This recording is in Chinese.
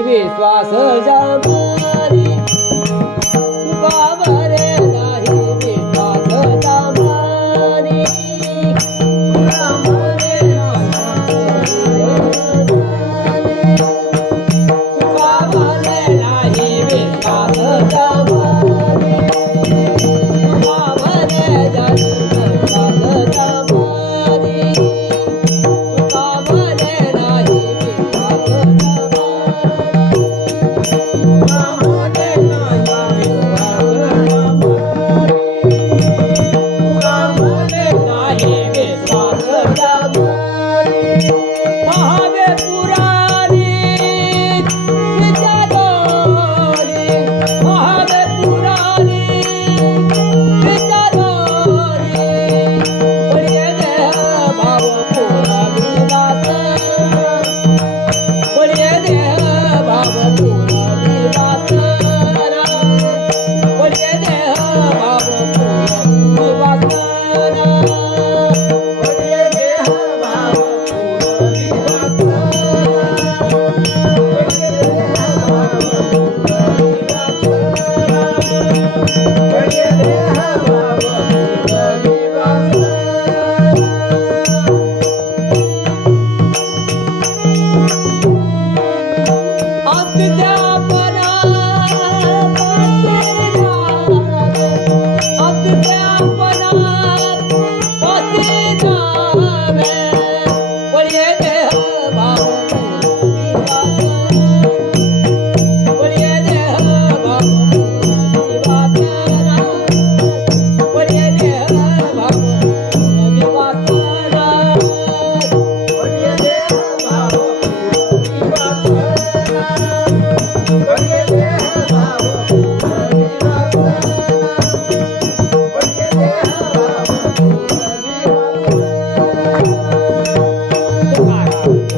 विश्वास जम 我不 Baba. Vai, vai.